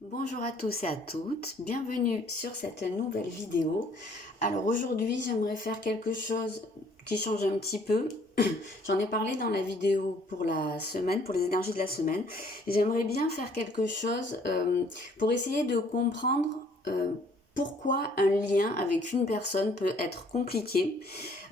Bonjour à tous et à toutes, bienvenue sur cette nouvelle vidéo. Alors aujourd'hui j'aimerais faire quelque chose qui change un petit peu. J'en ai parlé dans la vidéo pour la semaine, pour les énergies de la semaine. J'aimerais bien faire quelque chose pour essayer de comprendre pourquoi un lien avec une personne peut être compliqué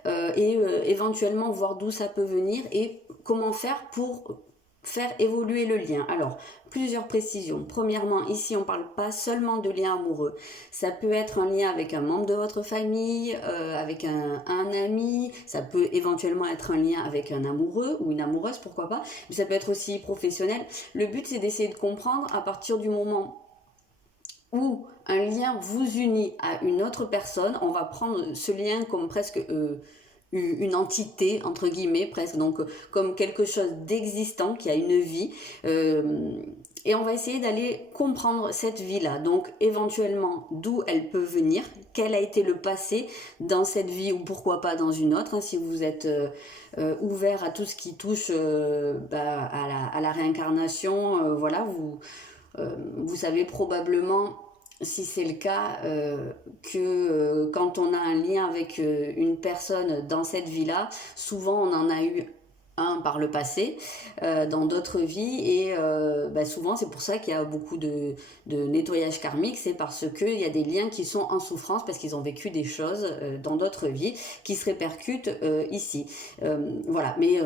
et éventuellement voir d'où ça peut venir et comment faire pour faire évoluer le lien. Alors, plusieurs précisions. Premièrement, ici, on ne parle pas seulement de lien amoureux. Ça peut être un lien avec un membre de votre famille, avec un ami. Ça peut éventuellement être un lien avec un amoureux ou une amoureuse, pourquoi pas. Mais ça peut être aussi professionnel. Le but, c'est d'essayer de comprendre à partir du moment où un lien vous unit à une autre personne, on va prendre ce lien comme presque une entité, entre guillemets, presque, donc comme quelque chose d'existant qui a une vie. Et on va essayer d'aller comprendre cette vie-là, donc éventuellement d'où elle peut venir, quel a été le passé dans cette vie ou pourquoi pas dans une autre, hein, si vous êtes ouvert à tout ce qui touche à la réincarnation, voilà, vous savez probablement, si c'est le cas, que quand on a un lien avec une personne dans cette vie-là, souvent on en a eu un par le passé, dans d'autres vies, et souvent c'est pour ça qu'il y a beaucoup de nettoyage karmique, c'est parce qu'il y a des liens qui sont en souffrance, parce qu'ils ont vécu des choses dans d'autres vies qui se répercutent ici. Voilà, mais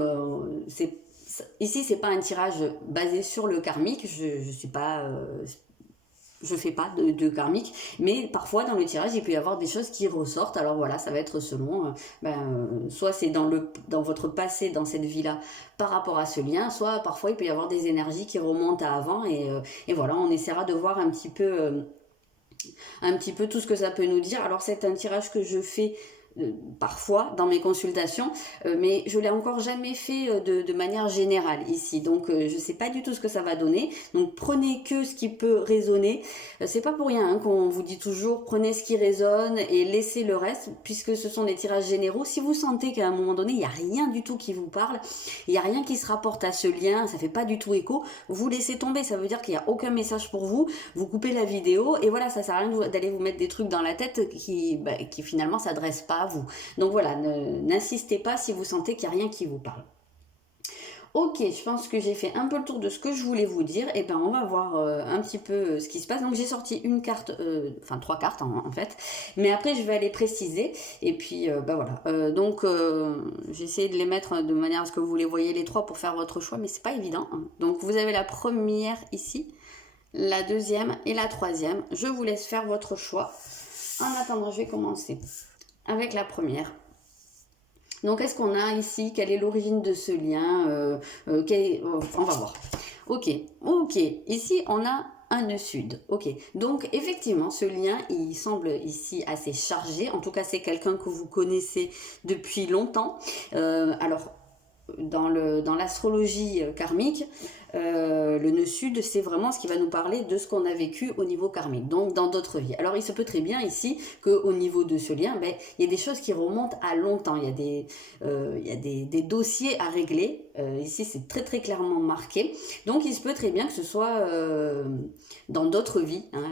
c'est ici, c'est pas un tirage basé sur le karmique. Je suis pas, je fais pas de karmique, mais parfois dans le tirage, il peut y avoir des choses qui ressortent. Alors voilà, ça va être selon, soit c'est dans votre passé, dans cette vie-là, par rapport à ce lien, soit parfois il peut y avoir des énergies qui remontent à avant, et voilà, on essaiera de voir un petit peu tout ce que ça peut nous dire. Alors c'est un tirage que je fais parfois dans mes consultations, mais je l'ai encore jamais fait de manière générale ici, donc je sais pas du tout ce que ça va donner, donc prenez que ce qui peut résonner. C'est pas pour rien hein, qu'on vous dit toujours prenez ce qui résonne et laissez le reste, puisque ce sont des tirages généraux. Si vous sentez qu'à un moment donné il n'y a rien du tout qui vous parle, il n'y a rien qui se rapporte à ce lien, ça fait pas du tout écho, vous laissez tomber, ça veut dire qu'il n'y a aucun message pour vous, vous coupez la vidéo, et voilà, ça sert à rien d'aller vous mettre des trucs dans la tête qui finalement s'adressent pas à vous. Donc voilà, n'insistez pas si vous sentez qu'il n'y a rien qui vous parle. Ok, je pense que j'ai fait un peu le tour de ce que je voulais vous dire. Et ben on va voir un petit peu ce qui se passe. Donc j'ai sorti une carte, enfin trois cartes en fait. Mais après je vais aller préciser. Et puis voilà. J'ai essayé de les mettre de manière à ce que vous les voyez les trois pour faire votre choix, mais c'est pas évident, hein. Donc vous avez la première ici, la deuxième et la troisième. Je vous laisse faire votre choix. En attendant, je vais commencer avec la première. Donc, qu'est-ce qu'on a ici? Quelle est l'origine de ce lien? On va voir. Ok. Ici, on a un nœud sud. Ok. Donc, effectivement, ce lien, il semble ici assez chargé. En tout cas, c'est quelqu'un que vous connaissez depuis longtemps. Alors, dans l'astrologie karmique, le nœud sud, c'est vraiment ce qui va nous parler de ce qu'on a vécu au niveau karmique, donc dans d'autres vies. Alors il se peut très bien ici qu'au niveau de ce lien, il y a des choses qui remontent à longtemps, il y a des dossiers à régler. Ici c'est très très clairement marqué, donc il se peut très bien que ce soit dans d'autres vies, hein,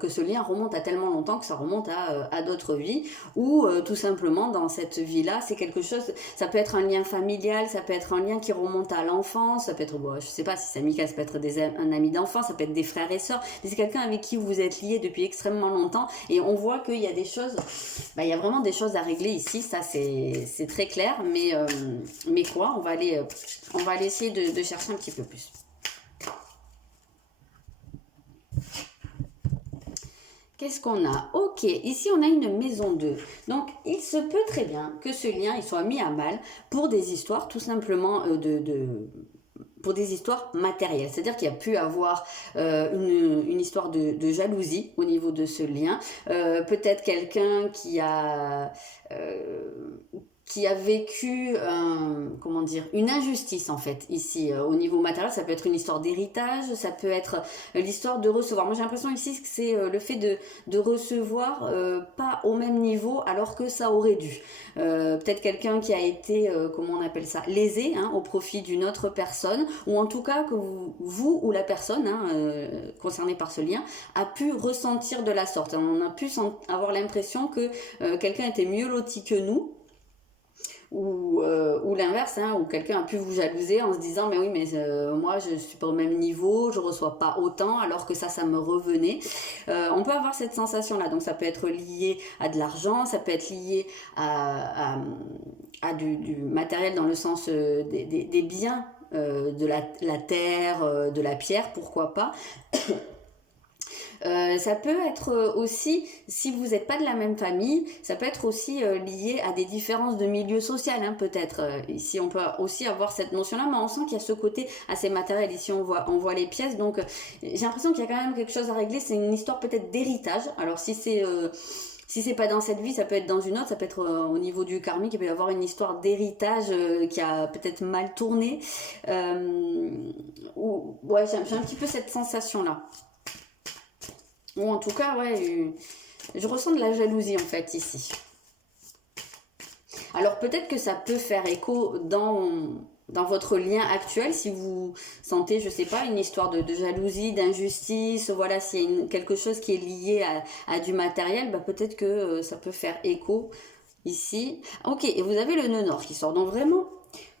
que ce lien remonte à tellement longtemps que ça remonte à d'autres vies, ou tout simplement dans cette vie-là, c'est quelque chose, ça peut être un lien familial, ça peut être un lien qui remonte à l'enfance, ça peut être, je sais pas si c'est amical, ça peut être un ami d'enfance, ça peut être des frères et sœurs, mais c'est quelqu'un avec qui vous êtes liés depuis extrêmement longtemps, et on voit qu'il y a des choses, il y a vraiment des choses à régler ici, ça c'est très clair, mais quoi, on va aller essayer de chercher un petit peu plus. Qu'est-ce qu'on a? Ok, ici on a une maison 2. Donc il se peut très bien que ce lien il soit mis à mal pour des histoires tout simplement pour des histoires matérielles. C'est-à-dire qu'il y a pu avoir une histoire de jalousie au niveau de ce lien. Peut-être quelqu'un qui a vécu comment dire, une injustice en fait ici au niveau matériel. Ça peut être une histoire d'héritage, ça peut être l'histoire de recevoir. Moi j'ai l'impression ici que c'est le fait de recevoir pas au même niveau alors que ça aurait dû. Peut-être quelqu'un qui a été, comment on appelle ça, lésé au profit d'une autre personne, ou en tout cas que vous ou la personne concernée par ce lien a pu ressentir de la sorte. On a pu avoir l'impression que quelqu'un était mieux loti que nous, ou l'inverse, où quelqu'un a pu vous jalouser en se disant mais oui mais moi je suis pas au même niveau, je reçois pas autant alors que ça me revenait. On peut avoir cette sensation là, donc ça peut être lié à de l'argent, ça peut être lié à du matériel dans le sens des biens, de la terre, de la pierre, pourquoi pas. Ça peut être aussi, si vous n'êtes pas de la même famille, ça peut être aussi lié à des différences de milieu social, peut-être. Ici, on peut aussi avoir cette notion-là, mais on sent qu'il y a ce côté assez matériel. Ici, on voit les pièces, donc j'ai l'impression qu'il y a quand même quelque chose à régler. C'est une histoire peut-être d'héritage. Alors, si c'est pas dans cette vie, ça peut être dans une autre, ça peut être au niveau du karmique, il peut y avoir une histoire d'héritage qui a peut-être mal tourné. Ouais, j'ai un petit peu cette sensation-là. Ou en tout cas, ouais, je ressens de la jalousie en fait ici. Alors peut-être que ça peut faire écho dans votre lien actuel, si vous sentez, je sais pas, une histoire de jalousie, d'injustice, voilà, s'il y a quelque chose qui est lié à du matériel, peut-être que ça peut faire écho ici. Ok, et vous avez le nœud nord qui sort. Donc vraiment,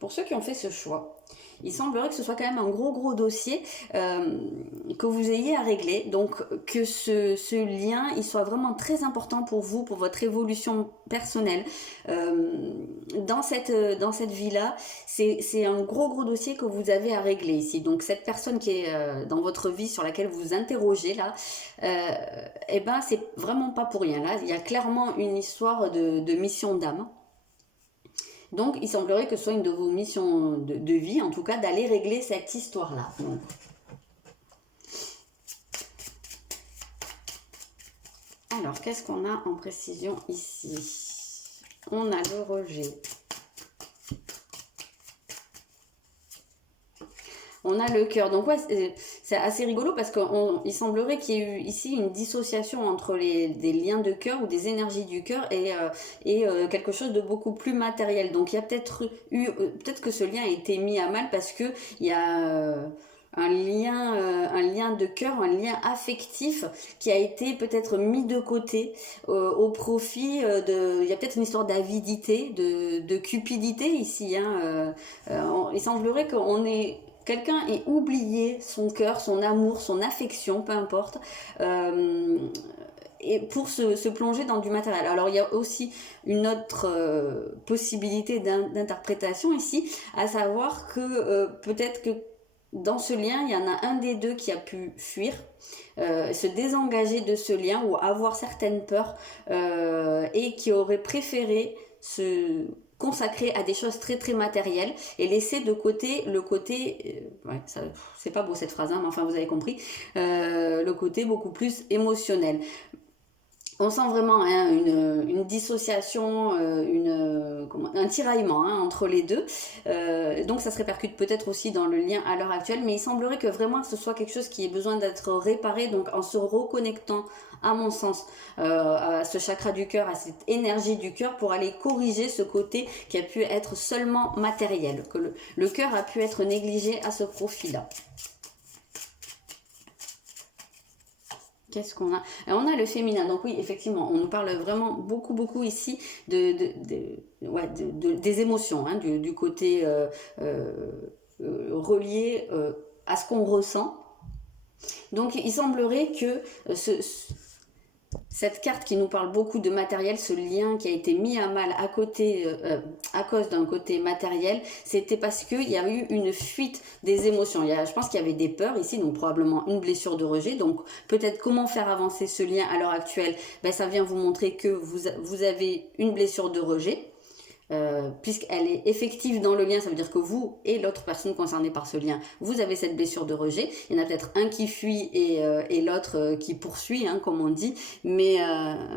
pour ceux qui ont fait ce choix, il semblerait que ce soit quand même un gros dossier que vous ayez à régler. Donc que ce lien, il soit vraiment très important pour vous, pour votre évolution personnelle. Dans cette vie-là, c'est un gros dossier que vous avez à régler ici. Donc cette personne qui est dans votre vie, sur laquelle vous vous interrogez là, c'est vraiment pas pour rien. Là, il y a clairement une histoire de mission d'âme. Donc, il semblerait que ce soit une de vos missions de vie, en tout cas, d'aller régler cette histoire-là. Donc. Alors, qu'est-ce qu'on a en précision ici? On a le rejet. On a le cœur. Donc ouais, c'est assez rigolo parce qu'il semblerait qu'il y ait eu ici une dissociation entre des liens de cœur ou des énergies du cœur et quelque chose de beaucoup plus matériel. Donc il y a peut-être que ce lien a été mis à mal parce que il y a un lien de cœur, un lien affectif qui a été peut-être mis de côté au profit il y a peut-être une histoire d'avidité, de cupidité ici. Il semblerait quelqu'un ait oublié son cœur, son amour, son affection, peu importe, et pour se plonger dans du matériel. Alors il y a aussi une autre possibilité d'interprétation ici, à savoir que peut-être que dans ce lien, il y en a un des deux qui a pu fuir, se désengager de ce lien ou avoir certaines peurs et qui aurait préféré se consacré à des choses très très matérielles et laisser de côté le côté c'est pas beau cette phrase mais enfin vous avez compris, le côté beaucoup plus émotionnel. On sent vraiment une dissociation, un tiraillement entre les deux. Donc ça se répercute peut-être aussi dans le lien à l'heure actuelle, mais il semblerait que vraiment ce soit quelque chose qui ait besoin d'être réparé, donc en se reconnectant, à mon sens, à ce chakra du cœur, à cette énergie du cœur, pour aller corriger ce côté qui a pu être seulement matériel, que le cœur a pu être négligé à ce profit-là. Qu'est-ce qu'on a? On a le féminin, donc oui, effectivement, on nous parle vraiment beaucoup ici des émotions, du côté relié à ce qu'on ressent. Donc il semblerait que cette carte qui nous parle beaucoup de matériel, ce lien qui a été mis à mal à cause d'un côté matériel, c'était parce qu'il y a eu une fuite des émotions. Je pense qu'il y avait des peurs ici, donc probablement une blessure de rejet. Donc peut-être comment faire avancer ce lien à l'heure actuelle, ça vient vous montrer que vous avez une blessure de rejet. puisqu'elle est effective dans le lien, ça veut dire que vous et l'autre personne concernée par ce lien, vous avez cette blessure de rejet. Il y en a peut-être un qui fuit et l'autre qui poursuit, hein, comme on dit, mais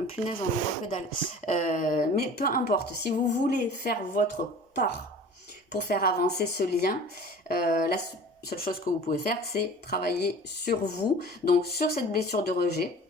punaise, on voit que dalle. Mais peu importe, si vous voulez faire votre part pour faire avancer ce lien, la seule chose que vous pouvez faire, c'est travailler sur vous, donc sur cette blessure de rejet,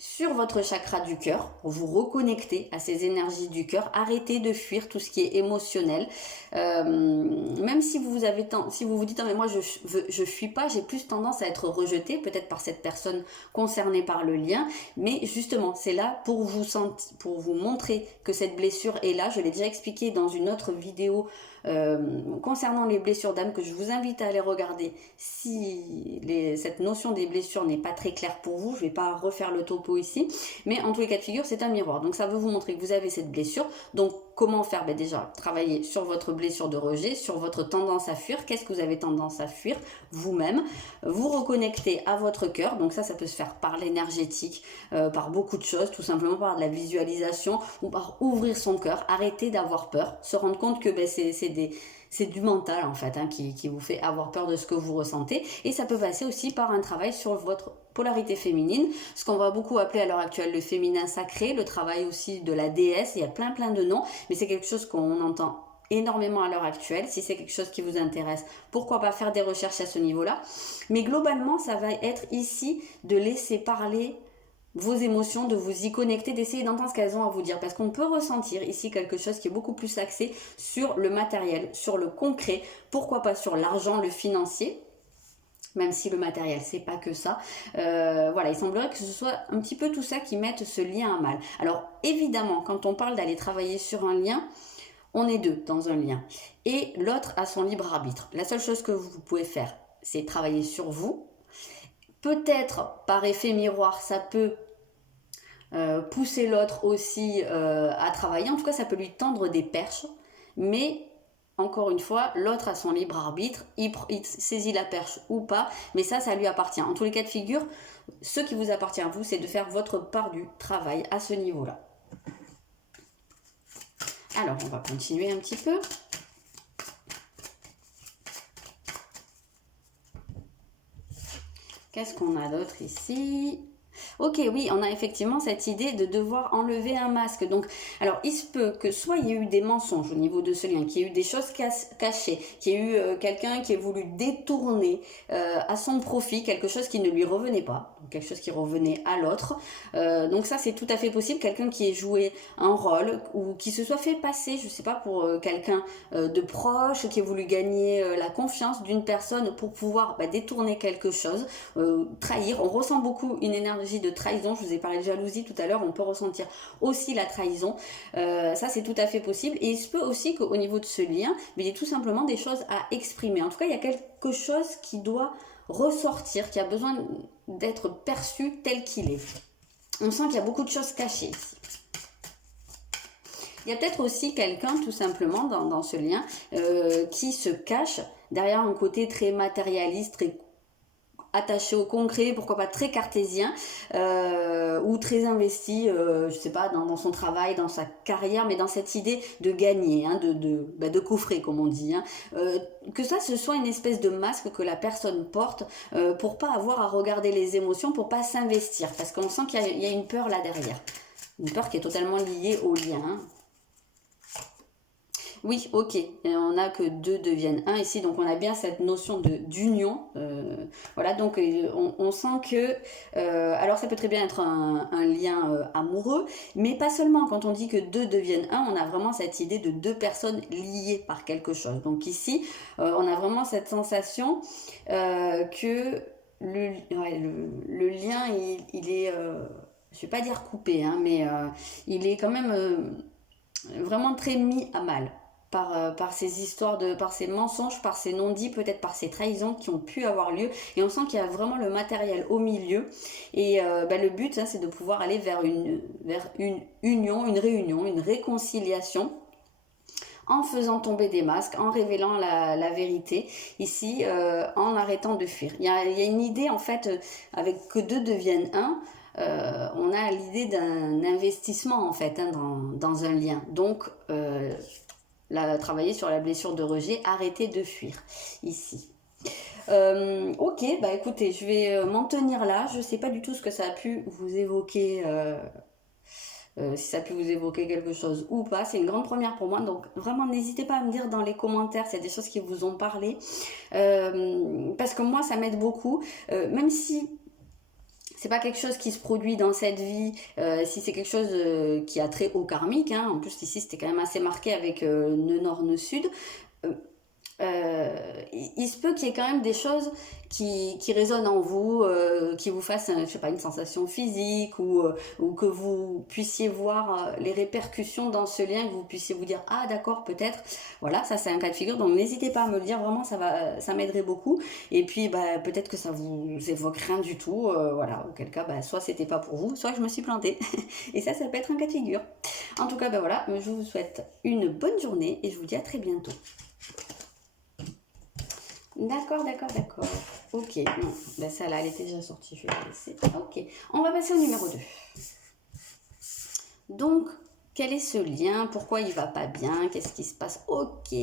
sur votre chakra du cœur, pour vous reconnecter à ces énergies du cœur. Arrêtez de fuir tout ce qui est émotionnel. Même si si vous vous dites, mais moi je fuis pas, j'ai plus tendance à être rejeté, peut-être par cette personne concernée par le lien, mais justement, c'est là pour vous montrer que cette blessure est là. Je l'ai déjà expliqué dans une autre vidéo concernant les blessures d'âme, que je vous invite à aller regarder si cette notion des blessures n'est pas très claire pour vous. Je ne vais pas refaire le topo ici, mais en tous les cas de figure, c'est un miroir. Donc ça veut vous montrer que vous avez cette blessure. Donc comment faire? Déjà, travailler sur votre blessure de rejet, sur votre tendance à fuir. Qu'est-ce que vous avez tendance à fuir vous-même? Vous reconnecter à votre cœur. Donc ça peut se faire par l'énergétique, par beaucoup de choses, tout simplement par de la visualisation ou par ouvrir son cœur, arrêter d'avoir peur, se rendre compte que c'est du mental en fait, hein, qui vous fait avoir peur de ce que vous ressentez. Et ça peut passer aussi par un travail sur votre polarité féminine, ce qu'on va beaucoup appeler à l'heure actuelle le féminin sacré, le travail aussi de la déesse. Il y a plein de noms, mais c'est quelque chose qu'on entend énormément à l'heure actuelle. Si c'est quelque chose qui vous intéresse, pourquoi pas faire des recherches à ce niveau-là. Mais globalement, ça va être ici de laisser parler vos émotions, de vous y connecter, d'essayer d'entendre ce qu'elles ont à vous dire, parce qu'on peut ressentir ici quelque chose qui est beaucoup plus axé sur le matériel, sur le concret, pourquoi pas sur l'argent, le financier, même si le matériel c'est pas que ça. Voilà, il semblerait que ce soit un petit peu tout ça qui mette ce lien à mal. Alors évidemment, quand on parle d'aller travailler sur un lien, on est deux dans un lien et l'autre a son libre arbitre. La seule chose que vous pouvez faire, c'est travailler sur vous. Peut-être par effet miroir, ça peut pousser l'autre aussi à travailler. En tout cas, ça peut lui tendre des perches. Mais, encore une fois, l'autre a son libre arbitre. Il saisit la perche ou pas. Mais ça lui appartient. En tous les cas de figure, ce qui vous appartient à vous, c'est de faire votre part du travail à ce niveau-là. Alors, on va continuer un petit peu. Qu'est-ce qu'on a d'autre ici? Ok, oui, on a effectivement cette idée de devoir enlever un masque. Donc, alors, il se peut que soit il y ait eu des mensonges au niveau de ce lien, qu'il y ait eu des choses cachées, qu'il y ait eu quelqu'un qui ait voulu détourner à son profit quelque chose qui ne lui revenait pas, donc quelque chose qui revenait à l'autre. Donc ça, c'est tout à fait possible. Quelqu'un qui ait joué un rôle ou qui se soit fait passer, je sais pas, pour quelqu'un de proche, qui ait voulu gagner la confiance d'une personne pour pouvoir détourner quelque chose, trahir. On ressent beaucoup une énergie de trahison. Je vous ai parlé de jalousie tout à l'heure, on peut ressentir aussi la trahison. Ça, c'est tout à fait possible. Et il se peut aussi qu'au niveau de ce lien, il y ait tout simplement des choses à exprimer. En tout cas, il y a quelque chose qui doit ressortir, qui a besoin d'être perçu tel qu'il est. On sent qu'il y a beaucoup de choses cachées ici. Il y a peut-être aussi quelqu'un, tout simplement, dans ce lien, qui se cache derrière un côté très matérialiste, très attaché au concret, pourquoi pas très cartésien, ou très investi, je sais pas, dans son travail, dans sa carrière, mais dans cette idée de gagner, hein, de coffrer, comme on dit. Hein. Que ça, ce soit une espèce de masque que la personne porte pour pas avoir à regarder les émotions, pour pas s'investir, parce qu'on sent qu'il y a une peur là derrière. Une peur qui est totalement liée au lien. Hein. Oui, ok, et on a que deux deviennent un ici, donc on a bien cette notion d'union. Voilà, donc on sent que, alors ça peut très bien être un lien amoureux, mais pas seulement. Quand on dit que deux deviennent un, on a vraiment cette idée de deux personnes liées par quelque chose. Donc ici, on a vraiment cette sensation que le lien, il est, je vais pas dire coupé, hein, mais il est quand même vraiment très mis à mal. Par ces histoires, par ces mensonges, par ces non-dits, peut-être par ces trahisons qui ont pu avoir lieu. Et on sent qu'il y a vraiment le matériel au milieu. Et le but, hein, c'est de pouvoir aller vers une union, une réunion, une réconciliation, en faisant tomber des masques, en révélant la vérité, ici, en arrêtant de fuir. Il y a une idée, en fait, avec que deux deviennent un. on a l'idée d'un investissement en fait hein, dans un lien. Donc, travailler sur la blessure de rejet, arrêter de fuir ici. Ok, bah écoutez, je vais m'en tenir là. Je sais pas du tout ce que ça a pu vous évoquer, si ça a pu vous évoquer quelque chose ou pas. C'est une grande première pour moi, donc vraiment n'hésitez pas à me dire dans les commentaires s'il y a des choses qui vous ont parlé, parce que moi ça m'aide beaucoup, même si c'est pas quelque chose qui se produit dans cette vie, si c'est quelque chose qui a trait au karmique, hein. En plus ici c'était quand même assez marqué avec nœud nord, nœud sud. Il se peut qu'il y ait quand même des choses qui résonnent en vous, qui vous fassent, je sais pas, une sensation physique ou que vous puissiez voir les répercussions dans ce lien, que vous puissiez vous dire ah d'accord peut-être, voilà ça c'est un cas de figure, donc n'hésitez pas à me le dire, vraiment ça m'aiderait beaucoup. Et puis bah, peut-être que ça vous évoque rien du tout, voilà, auquel cas bah, soit c'était pas pour vous, soit je me suis plantée et ça peut être un cas de figure. En tout cas bah, voilà, je vous souhaite une bonne journée et je vous dis à très bientôt. D'accord. Ok, non, ben ça là, elle était déjà sortie, je vais la laisser. Ok, on va passer au numéro 2. Donc, quel est ce lien? Pourquoi il va pas bien? Qu'est-ce qui se passe? Ok.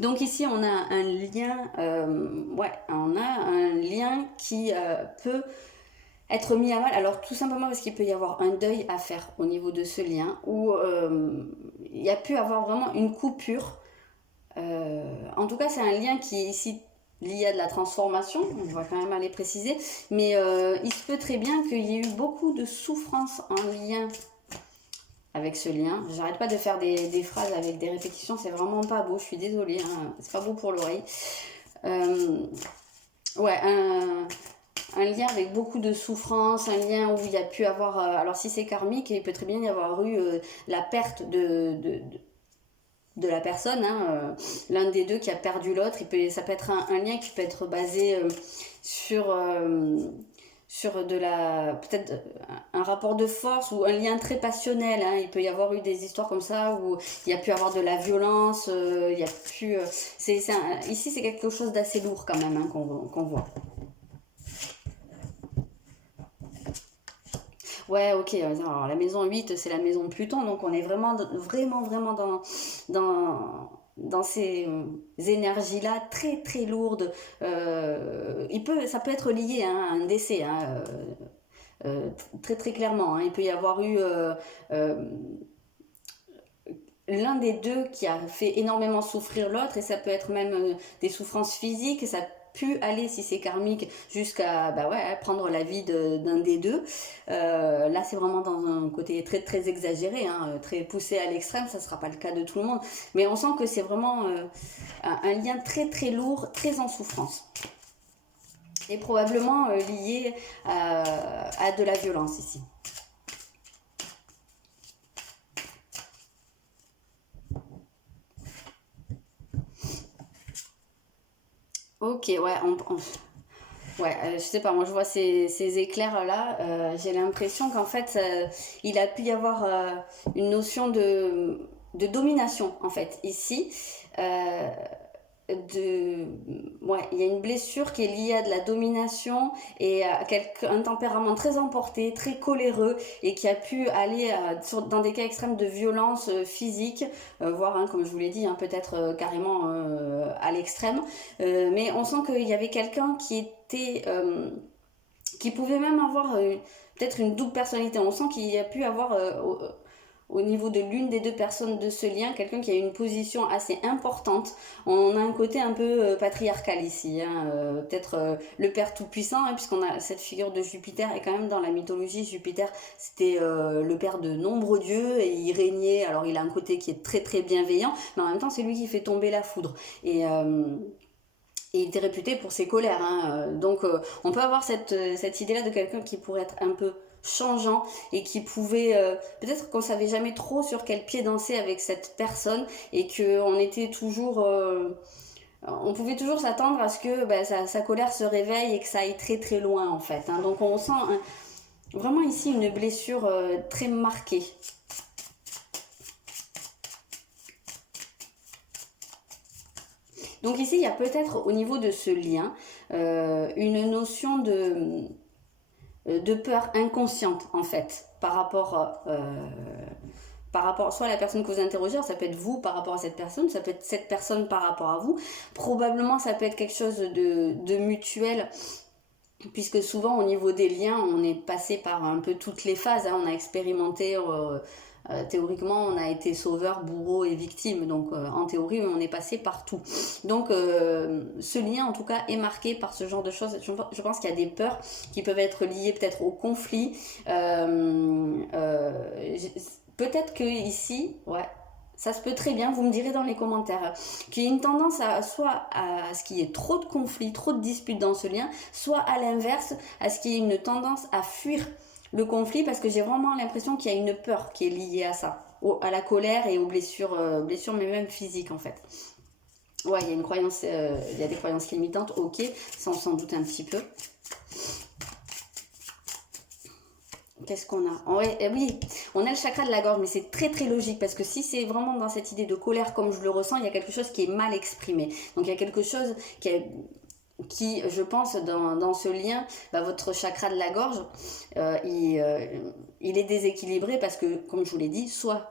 Donc ici, on a un lien, on a un lien qui peut être mis à mal. Alors tout simplement parce qu'il peut y avoir un deuil à faire au niveau de ce lien, où il y a pu avoir vraiment une coupure. En tout cas, c'est un lien qui est ici lié à de la transformation, on va quand même aller préciser, mais il se peut très bien qu'il y ait eu beaucoup de souffrance en lien avec ce lien. J'arrête pas de faire des phrases avec des répétitions, c'est vraiment pas beau, je suis désolée, hein, c'est pas beau pour l'oreille. Un lien avec beaucoup de souffrance, un lien où il y a pu avoir, alors si c'est karmique, il peut très bien y avoir eu la perte de la personne, hein, l'un des deux qui a perdu l'autre. Ça peut être un lien qui peut être basé sur de la peut-être un rapport de force ou un lien très passionnel, hein. Il peut y avoir eu des histoires comme ça où il y a pu avoir de la violence, il y a pu ici c'est quelque chose d'assez lourd quand même, hein, qu'on voit. Ouais, ok. Alors, la maison 8, c'est la maison de Pluton, donc on est vraiment dans ces énergies-là très très lourdes. Ça peut être lié hein, à un décès, hein, très très clairement. Hein. Il peut y avoir eu l'un des deux qui a fait énormément souffrir l'autre, et ça peut être même des souffrances physiques, ça pu aller, si c'est karmique, jusqu'à prendre la vie d'un des deux. Là, c'est vraiment dans un côté très très exagéré, hein, très poussé à l'extrême. Ça sera pas le cas de tout le monde, mais on sent que c'est vraiment un lien très très lourd, très en souffrance, et probablement lié à de la violence ici. Ok, ouais, je sais pas, moi je vois ces éclairs-là, j'ai l'impression qu'en fait, il a pu y avoir une notion de domination, en fait, ici. Il y a une blessure qui est liée à de la domination et à un tempérament très emporté, très coléreux, et qui a pu aller dans des cas extrêmes de violence physique, voire, hein, comme je vous l'ai dit, hein, peut-être carrément à l'extrême. Mais on sent qu'il y avait quelqu'un qui pouvait même avoir peut-être une double personnalité. On sent qu'il y a pu avoir au niveau de l'une des deux personnes de ce lien, quelqu'un qui a une position assez importante. On a un côté un peu patriarcal ici, hein, peut-être le père tout-puissant, hein, puisqu'on a cette figure de Jupiter, et quand même dans la mythologie, Jupiter c'était le père de nombreux dieux, et il régnait. Alors il a un côté qui est très très bienveillant, mais en même temps c'est lui qui fait tomber la foudre. Et il était réputé pour ses colères, hein. Donc on peut avoir cette idée-là de quelqu'un qui pourrait être un peu changeant, et qui pouvait peut-être qu'on savait jamais trop sur quel pied danser avec cette personne, et qu'on était toujours on pouvait toujours s'attendre à ce que sa colère se réveille et que ça aille très très loin, en fait, hein. Donc on sent vraiment ici une blessure très marquée. Donc ici, il y a peut-être au niveau de ce lien une notion de peur inconsciente en fait par rapport soit à la personne que vous interrogez, ça peut être vous par rapport à cette personne, ça peut être cette personne par rapport à vous, probablement ça peut être quelque chose de mutuel, puisque souvent au niveau des liens on est passé par un peu toutes les phases, hein. On a expérimenté théoriquement on a été sauveur, bourreau et victime, donc en théorie on est passé par tout, donc ce lien en tout cas est marqué par ce genre de choses. Je pense qu'il y a des peurs qui peuvent être liées peut-être au conflit, peut-être que ici, ouais, ça se peut très bien, vous me direz dans les commentaires, qu'il y ait une tendance soit à ce qu'il y ait trop de conflits, trop de disputes dans ce lien, soit à l'inverse, à ce qu'il y ait une tendance à fuir le conflit, parce que j'ai vraiment l'impression qu'il y a une peur qui est liée à ça, à la colère et aux blessures, mais même physiques en fait. Ouais, il y a une croyance, il y a des croyances limitantes, ok, ça on s'en doute un petit peu. Qu'est-ce qu'on a? Oui, on a le chakra de la gorge, mais c'est très très logique, parce que si c'est vraiment dans cette idée de colère comme je le ressens, il y a quelque chose qui est mal exprimé. Donc il y a quelque chose qui je pense, dans ce lien, votre chakra de la gorge, il est déséquilibré parce que, comme je vous l'ai dit, soit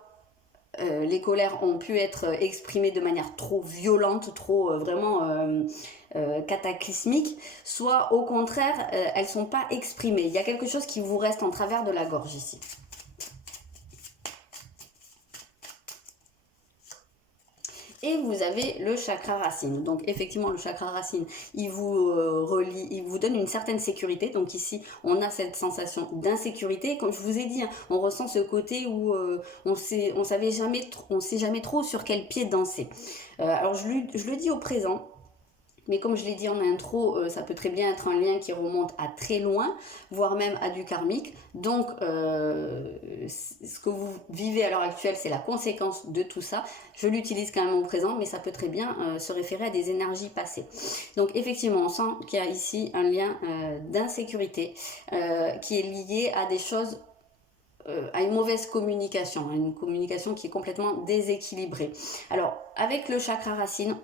les colères ont pu être exprimées de manière trop violente, trop vraiment cataclysmique, soit au contraire, elles ne sont pas exprimées. Il y a quelque chose qui vous reste en travers de la gorge ici. Et vous avez le chakra racine. Donc effectivement, le chakra racine, il vous relie, il vous donne une certaine sécurité. Donc ici, on a cette sensation d'insécurité. Comme je vous ai dit, hein, on ressent ce côté où on sait jamais trop sur quel pied danser. Alors je le dis au présent. Mais comme je l'ai dit en intro, ça peut très bien être un lien qui remonte à très loin, voire même à du karmique. Donc, ce que vous vivez à l'heure actuelle, c'est la conséquence de tout ça. Je l'utilise quand même au présent, mais ça peut très bien se référer à des énergies passées. Donc, effectivement, on sent qu'il y a ici un lien d'insécurité qui est lié à des choses, à une mauvaise communication, une communication qui est complètement déséquilibrée. Alors, avec le chakra racine,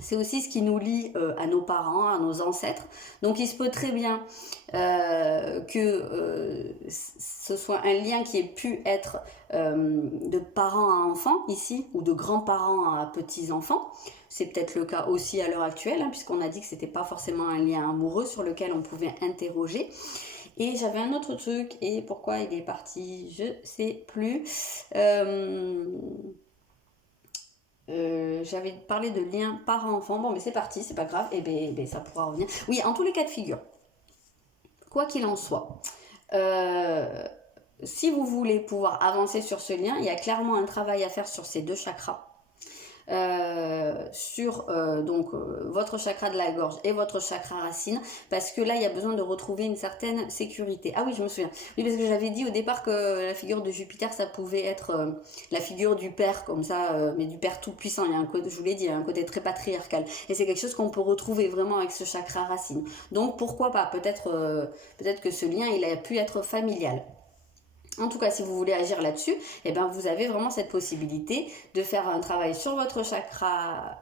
c'est aussi ce qui nous lie à nos parents, à nos ancêtres. Donc il se peut très bien que ce soit un lien qui ait pu être de parents à enfants ici, ou de grands-parents à petits-enfants. C'est peut-être le cas aussi à l'heure actuelle, hein, puisqu'on a dit que c'était pas forcément un lien amoureux sur lequel on pouvait interroger. Et j'avais un autre truc, et pourquoi il est parti, je sais plus. J'avais parlé de lien parent-enfant. Bon, mais c'est parti, c'est pas grave. Et ben, ça pourra revenir. Oui, en tous les cas de figure, quoi qu'il en soit, si vous voulez pouvoir avancer sur ce lien, il y a clairement un travail à faire sur ces deux chakras. Sur votre chakra de la gorge et votre chakra racine, parce que là il y a besoin de retrouver une certaine sécurité. Ah oui, je me souviens, oui, parce que j'avais dit au départ que la figure de Jupiter, ça pouvait être la figure du père, comme ça, mais du père tout puissant. Il y a un côté, je vous l'ai dit, il y a un côté très patriarcal, et c'est quelque chose qu'on peut retrouver vraiment avec ce chakra racine. Donc pourquoi pas, peut-être que ce lien il a pu être familial. En tout cas, si vous voulez agir là-dessus, eh ben, vous avez vraiment cette possibilité de faire un travail sur votre chakra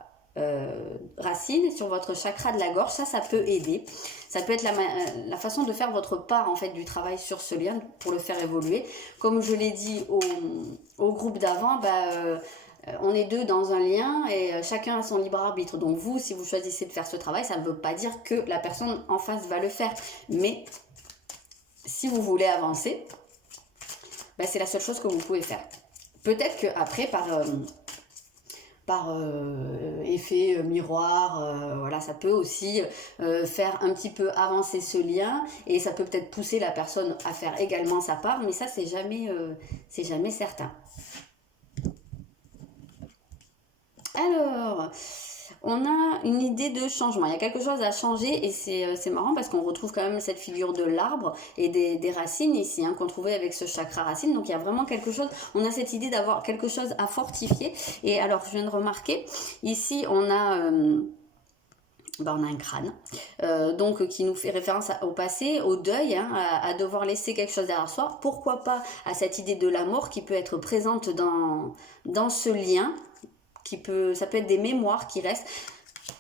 racine, sur votre chakra de la gorge. Ça peut aider. Ça peut être la façon de faire votre part en fait du travail sur ce lien pour le faire évoluer. Comme je l'ai dit au groupe d'avant, on est deux dans un lien et chacun a son libre arbitre. Donc vous, si vous choisissez de faire ce travail, ça ne veut pas dire que la personne en face va le faire. Mais si vous voulez avancer, c'est la seule chose que vous pouvez faire. Peut-être qu'après, par effet miroir, voilà, ça peut aussi faire un petit peu avancer ce lien, et ça peut peut-être pousser la personne à faire également sa part, mais ça c'est jamais certain. Alors, on a une idée de changement. Il y a quelque chose à changer, et c'est marrant parce qu'on retrouve quand même cette figure de l'arbre et des racines ici, hein, qu'on trouvait avec ce chakra racine. Donc il y a vraiment quelque chose, on a cette idée d'avoir quelque chose à fortifier. Et alors je viens de remarquer, ici on a un crâne, donc qui nous fait référence au passé, au deuil, hein, à devoir laisser quelque chose derrière soi. Pourquoi pas à cette idée de la mort qui peut être présente dans ce lien. Ça peut être des mémoires qui restent.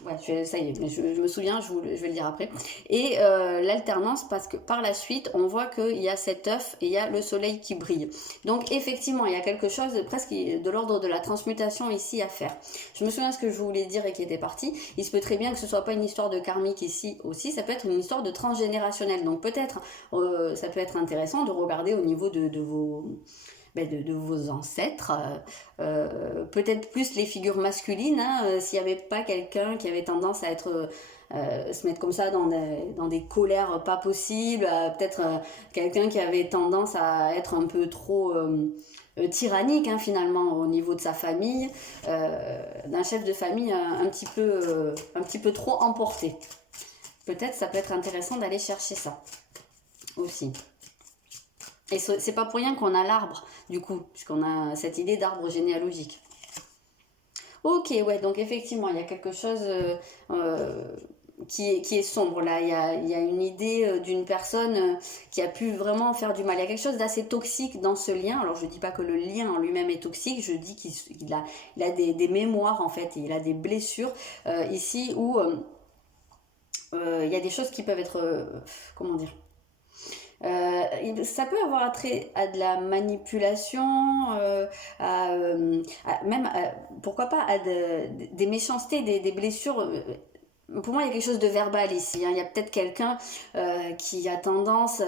Ouais, ça y est, mais je me souviens, je vais le dire après. Et l'alternance, parce que par la suite, on voit qu'il y a cet œuf et il y a le soleil qui brille. Donc effectivement, il y a quelque chose presque de l'ordre de la transmutation ici à faire. Je me souviens ce que je voulais dire et qui était parti. Il se peut très bien que ce soit pas une histoire de karmique ici aussi, ça peut être une histoire de transgénérationnel. Donc peut-être, ça peut être intéressant de regarder au niveau de vos de vos ancêtres, peut-être plus les figures masculines, hein, s'il n'y avait pas quelqu'un qui avait tendance à être se mettre comme ça dans des colères pas possibles, peut-être quelqu'un qui avait tendance à être un peu trop tyrannique hein, finalement au niveau de sa famille, d'un chef de famille un petit peu trop emporté. Peut-être ça peut être intéressant d'aller chercher ça aussi. Et c'est pas pour rien qu'on a l'arbre, du coup, puisqu'on a cette idée d'arbre généalogique. Ok, ouais, donc effectivement, il y a quelque chose qui est sombre là. Il y a une idée d'une personne qui a pu vraiment faire du mal. Il y a quelque chose d'assez toxique dans ce lien. Alors, je dis pas que le lien en lui-même est toxique, je dis qu'il a des mémoires, en fait, il a des blessures ici où il y a des choses qui peuvent être, comment dire, ça peut avoir attrait à de la manipulation, même, pourquoi pas, à des méchancetés, des blessures. Pour moi, il y a quelque chose de verbal ici. Hein. Il y a peut-être quelqu'un qui a tendance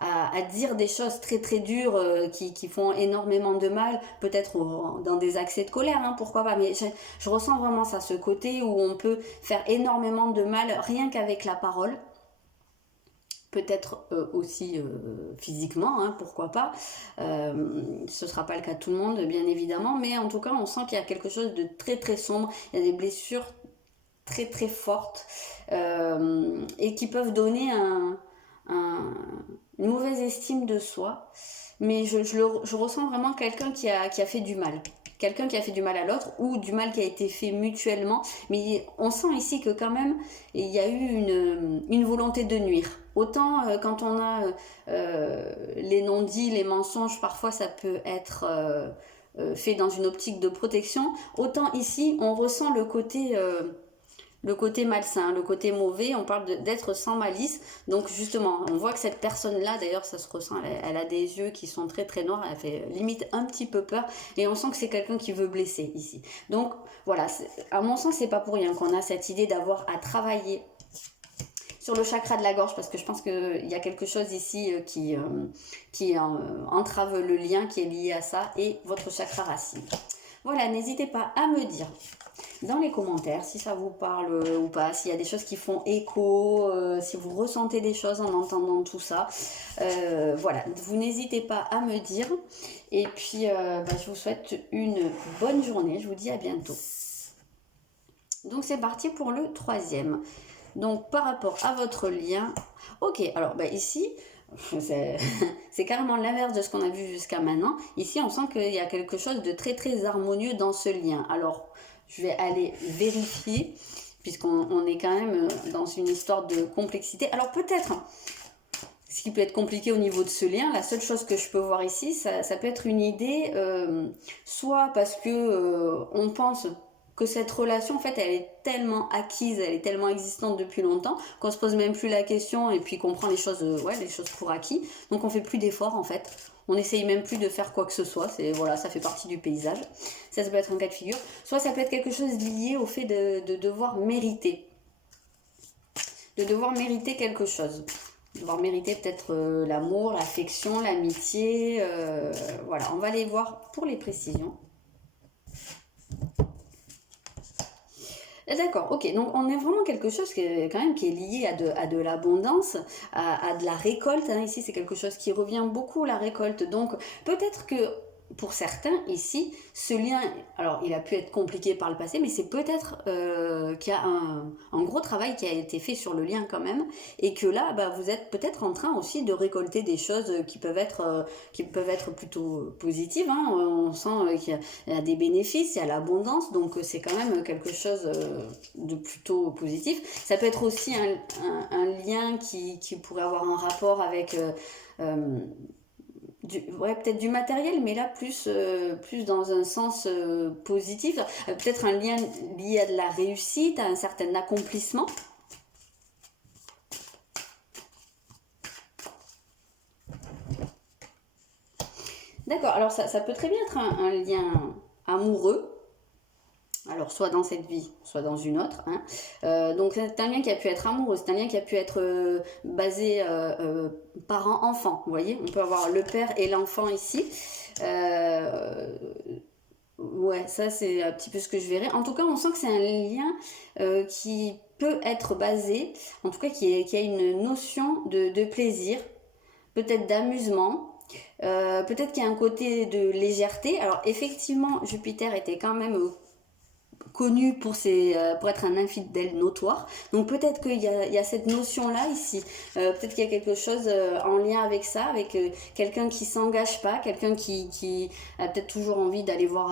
à dire des choses très très dures qui font énormément de mal, peut-être dans des accès de colère, hein, pourquoi pas. Mais je ressens vraiment ça, ce côté où on peut faire énormément de mal rien qu'avec la parole. Peut-être aussi physiquement, hein, pourquoi pas. Ce ne sera pas le cas de tout le monde, bien évidemment, mais en tout cas, on sent qu'il y a quelque chose de très très sombre. Il y a des blessures très très fortes et qui peuvent donner une mauvaise estime de soi. Mais je ressens vraiment quelqu'un qui a fait du mal. Quelqu'un qui a fait du mal à l'autre ou du mal qui a été fait mutuellement. Mais on sent ici que quand même, il y a eu une volonté de nuire. Autant quand on a les non-dits, les mensonges, parfois ça peut être fait dans une optique de protection. Autant ici, on ressent le côté malsain, le côté mauvais, on parle d'être sans malice. Donc justement, on voit que cette personne-là, d'ailleurs ça se ressent, elle a des yeux qui sont très très noirs, elle fait limite un petit peu peur, et on sent que c'est quelqu'un qui veut blesser ici. Donc voilà, à mon sens, c'est pas pour rien qu'on a cette idée d'avoir à travailler sur le chakra de la gorge, parce que je pense qu'il y a quelque chose ici qui entrave le lien qui est lié à ça, et votre chakra racine. Voilà, n'hésitez pas à me dire dans les commentaires si ça vous parle ou pas, s'il y a des choses qui font écho, si vous ressentez des choses en entendant tout ça. Voilà, vous n'hésitez pas à me dire. Et puis, je vous souhaite une bonne journée. Je vous dis à bientôt. Donc, c'est parti pour le 3e. Donc, par rapport à votre lien... Ok, alors ici... c'est carrément l'inverse de ce qu'on a vu jusqu'à maintenant. Ici, on sent qu'il y a quelque chose de très très harmonieux dans ce lien. Alors, je vais aller vérifier, puisqu'on est quand même dans une histoire de complexité. Alors peut-être, ce qui peut être compliqué au niveau de ce lien, la seule chose que je peux voir ici, ça peut être une idée, soit parce que on pense que cette relation, en fait, elle est tellement acquise, elle est tellement existante depuis longtemps, qu'on se pose même plus la question et puis qu'on prend les choses pour acquis. Donc on fait plus d'efforts, en fait. On n'essaye même plus de faire quoi que ce soit. Voilà, ça fait partie du paysage. Ça peut être un cas de figure. Soit ça peut être quelque chose lié au fait de devoir mériter. De devoir mériter quelque chose. Devoir mériter peut-être l'amour, l'affection, l'amitié. Voilà, on va aller voir pour les précisions. D'accord, ok, donc on est vraiment quelque chose qui est lié à de l'abondance, à de la récolte, hein. Ici c'est quelque chose qui revient beaucoup, la récolte, donc peut-être que pour certains ici, ce lien, alors il a pu être compliqué par le passé, mais c'est peut-être qu'il y a un gros travail qui a été fait sur le lien quand même, et que là, vous êtes peut-être en train aussi de récolter des choses qui peuvent être plutôt positives, hein. On sent qu'il y a des bénéfices, il y a l'abondance, donc c'est quand même quelque chose de plutôt positif. Ça peut être aussi un lien qui pourrait avoir un rapport avec... ouais, peut-être du matériel, mais là plus dans un sens positif. Peut-être un lien lié à de la réussite, à un certain accomplissement. D'accord, alors ça peut très bien être un lien amoureux. Alors, soit dans cette vie, soit dans une autre. Hein. Donc, c'est un lien qui a pu être amoureux, c'est un lien qui a pu être basé parent-enfant. Vous voyez, on peut avoir le père et l'enfant ici. Ouais, ça, c'est un petit peu ce que je verrais. En tout cas, on sent que c'est un lien qui peut être basé, en tout cas, qui a une notion de plaisir, peut-être d'amusement. Peut-être qu'il y a un côté de légèreté. Alors effectivement, Jupiter était quand même connu pour être un infidèle notoire. Donc peut-être qu'il y a cette notion-là ici. Peut-être qu'il y a quelque chose en lien avec ça, avec quelqu'un qui s'engage pas, quelqu'un qui a peut-être toujours envie d'aller voir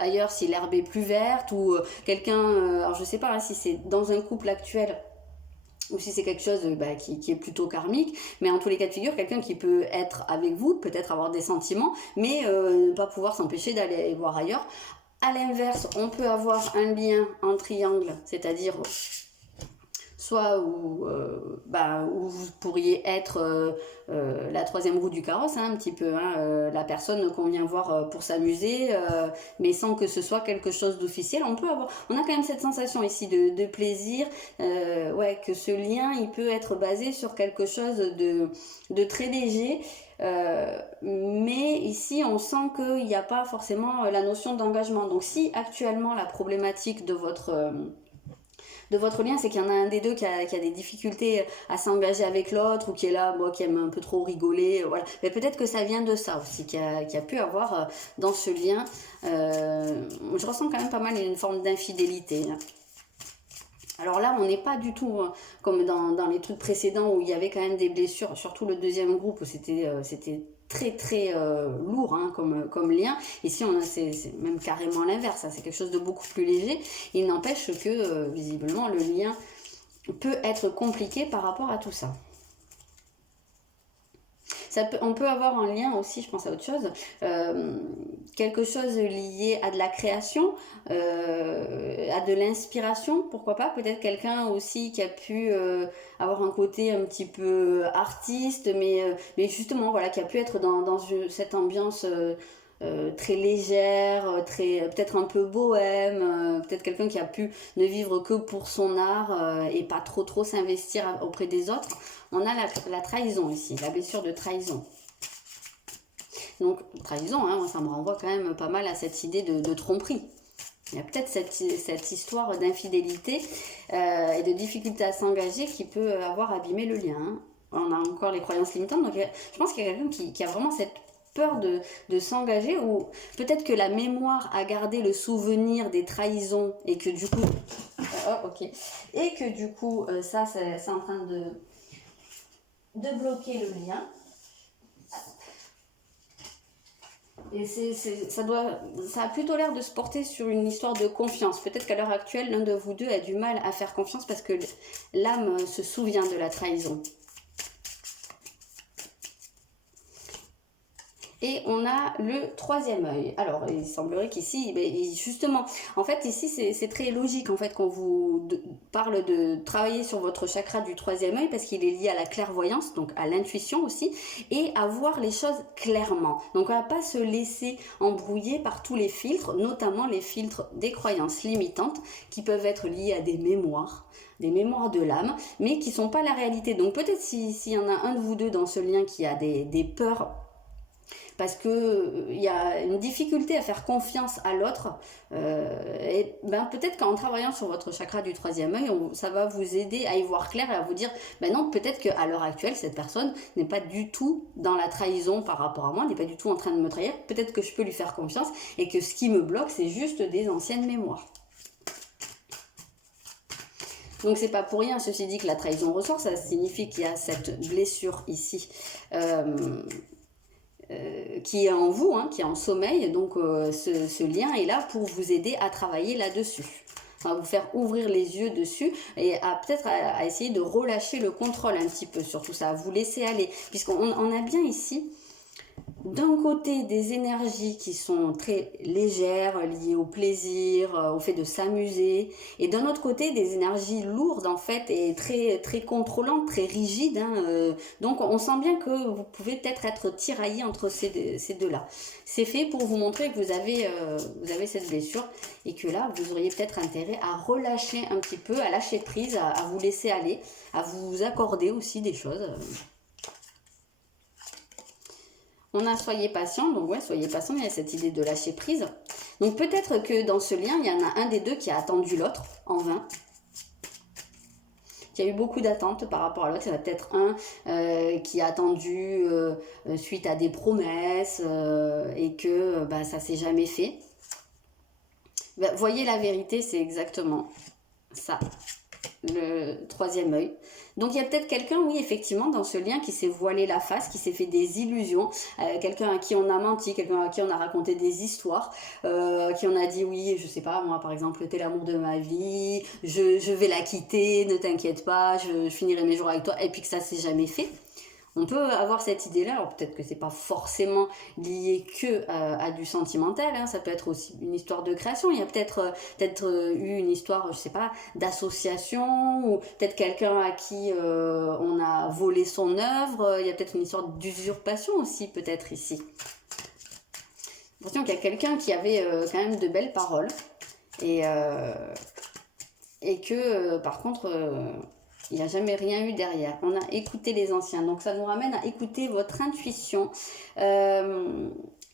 ailleurs si l'herbe est plus verte, ou quelqu'un, alors je sais pas hein, si c'est dans un couple actuel ou si c'est quelque chose qui est plutôt karmique, mais en tous les cas de figure, quelqu'un qui peut être avec vous, peut-être avoir des sentiments, mais ne pas pouvoir s'empêcher d'aller voir ailleurs. À l'inverse, on peut avoir un lien en triangle, c'est-à-dire soit où vous pourriez être la troisième roue du carrosse, hein, un petit peu, hein, la personne qu'on vient voir pour s'amuser, mais sans que ce soit quelque chose d'officiel. On a quand même cette sensation ici de plaisir, ouais, que ce lien, il peut être basé sur quelque chose de très léger. Mais ici on sent qu'il n'y a pas forcément la notion d'engagement. Donc si actuellement la problématique de votre lien, c'est qu'il y en a un des deux qui a des difficultés à s'engager avec l'autre, ou qui est là, qui aime un peu trop rigoler, voilà. Mais peut-être que ça vient de ça aussi, qu'il y a pu avoir dans ce lien. Je ressens quand même pas mal une forme d'infidélité. Alors là, on n'est pas du tout comme dans les trucs précédents où il y avait quand même des blessures, surtout le deuxième groupe où c'était très très lourd hein, comme lien. Ici, c'est même carrément l'inverse, hein, c'est quelque chose de beaucoup plus léger. Il n'empêche que visiblement le lien peut être compliqué par rapport à tout ça. On peut avoir un lien aussi, je pense à autre chose, quelque chose lié à de la création, à de l'inspiration, pourquoi pas, peut-être quelqu'un aussi qui a pu avoir un côté un petit peu artiste, mais justement, voilà, qui a pu être dans cette ambiance très légère, peut-être un peu bohème, peut-être quelqu'un qui a pu ne vivre que pour son art et pas trop s'investir auprès des autres. On a la trahison ici, la blessure de trahison. Donc trahison, hein, ça me renvoie quand même pas mal à cette idée de tromperie. Il y a peut-être cette histoire d'infidélité et de difficulté à s'engager qui peut avoir abîmé le lien. Hein. On a encore les croyances limitantes, donc je pense qu'il y a quelqu'un qui a vraiment cette peur de s'engager, ou peut-être que la mémoire a gardé le souvenir des trahisons et que du coup ça c'est en train de bloquer le lien. Et ça a plutôt l'air de se porter sur une histoire de confiance. Peut-être qu'à l'heure actuelle, l'un de vous deux a du mal à faire confiance parce que l'âme se souvient de la trahison. Et on a le troisième œil. Alors, il semblerait qu'ici, justement, en fait, ici, c'est très logique, en fait, qu'on vous parle de travailler sur votre chakra du troisième œil, parce qu'il est lié à la clairvoyance, donc à l'intuition aussi, et à voir les choses clairement. Donc, on ne va pas se laisser embrouiller par tous les filtres, notamment les filtres des croyances limitantes, qui peuvent être liés à des mémoires de l'âme, mais qui ne sont pas la réalité. Donc, peut-être s'il y en a un de vous deux dans ce lien qui a des peurs, parce que il y a une difficulté à faire confiance à l'autre, et peut-être qu'en travaillant sur votre chakra du troisième œil, ça va vous aider à y voir clair et à vous dire non, peut-être qu'à l'heure actuelle cette personne n'est pas du tout dans la trahison par rapport à moi, n'est pas du tout en train de me trahir, peut-être que je peux lui faire confiance et que ce qui me bloque c'est juste des anciennes mémoires. Donc c'est pas pour rien, ceci dit, que la trahison ressort, ça signifie qu'il y a cette blessure ici qui est en vous, hein, qui est en sommeil. Donc ce lien est là pour vous aider à travailler là-dessus, à vous faire ouvrir les yeux dessus et peut-être à essayer de relâcher le contrôle un petit peu sur tout ça, à vous laisser aller, puisqu'on a bien ici d'un côté des énergies qui sont très légères, liées au plaisir, au fait de s'amuser, et d'un autre côté des énergies lourdes en fait et très très contrôlantes, très rigides. Donc on sent bien que vous pouvez peut-être être tiraillé entre ces deux-là. C'est fait pour vous montrer que vous avez cette blessure et que là vous auriez peut-être intérêt à relâcher un petit peu, à lâcher prise, à vous laisser aller, à vous accorder aussi des choses. On a soyez patient, donc ouais, soyez patient, il y a cette idée de lâcher prise. Donc peut-être que dans ce lien, il y en a un des deux qui a attendu l'autre en vain. Il y a eu beaucoup d'attentes par rapport à l'autre. Il y en a peut-être un qui a attendu suite à des promesses et que ça s'est jamais fait. Voyez la vérité, c'est exactement ça. Le troisième œil. Donc il y a peut-être quelqu'un, oui, effectivement, dans ce lien qui s'est voilé la face, qui s'est fait des illusions, quelqu'un à qui on a menti, quelqu'un à qui on a raconté des histoires, qui on a dit, oui, je sais pas, moi par exemple, t'es l'amour de ma vie, je vais la quitter, ne t'inquiète pas, je finirai mes jours avec toi, et puis que ça s'est jamais fait. On peut avoir cette idée-là, alors peut-être que c'est pas forcément lié que à du sentimental, hein, ça peut être aussi une histoire de création. Il y a peut-être eu une histoire, je sais pas, d'association, ou peut-être quelqu'un à qui on a volé son œuvre. Il y a peut-être une histoire d'usurpation aussi, peut-être ici. Attention qu'il y a quelqu'un qui avait quand même de belles paroles et que par contre il n'y a jamais rien eu derrière. On a écouté les anciens. Donc ça nous ramène à écouter votre intuition.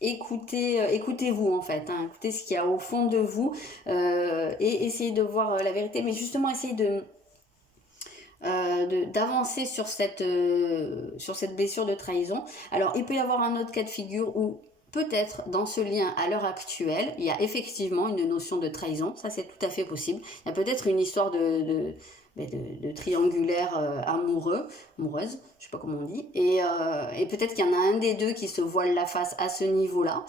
Écoutez-vous en fait. Écoutez ce qu'il y a au fond de vous et essayez de voir la vérité. Mais justement, essayez d'avancer sur cette blessure de trahison. Alors il peut y avoir un autre cas de figure où peut-être dans ce lien à l'heure actuelle, il y a effectivement une notion de trahison, ça c'est tout à fait possible. Il y a peut-être une histoire de triangulaire amoureuse, je sais pas comment on dit, et peut-être qu'il y en a un des deux qui se voile la face à ce niveau-là.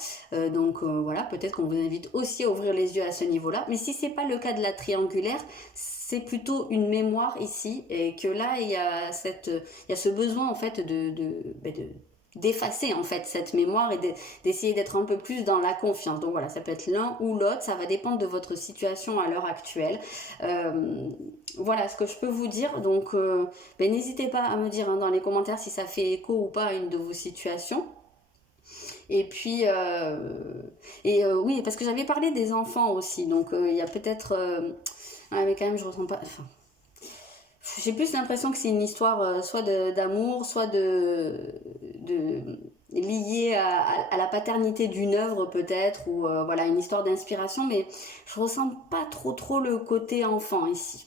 Donc voilà, peut-être qu'on vous invite aussi à ouvrir les yeux à ce niveau-là. Mais si c'est pas le cas de la triangulaire, c'est plutôt une mémoire ici, et que là il y a ce besoin en fait d'effacer en fait cette mémoire et d'essayer d'être un peu plus dans la confiance. Donc voilà, ça peut être l'un ou l'autre, ça va dépendre de votre situation à l'heure actuelle. Voilà ce que je peux vous dire. Donc n'hésitez pas à me dire dans les commentaires si ça fait écho ou pas à une de vos situations. Et puis oui, parce que j'avais parlé des enfants aussi, donc il y a peut-être mais quand même je ressens pas, j'ai plus l'impression que c'est une histoire soit d'amour, soit liée à la paternité d'une œuvre peut-être, ou voilà, une histoire d'inspiration, mais je ressens pas trop le côté enfant ici.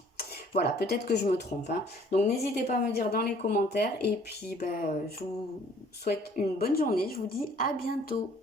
Voilà, peut-être que je me trompe. Donc n'hésitez pas à me dire dans les commentaires, et puis je vous souhaite une bonne journée, je vous dis à bientôt.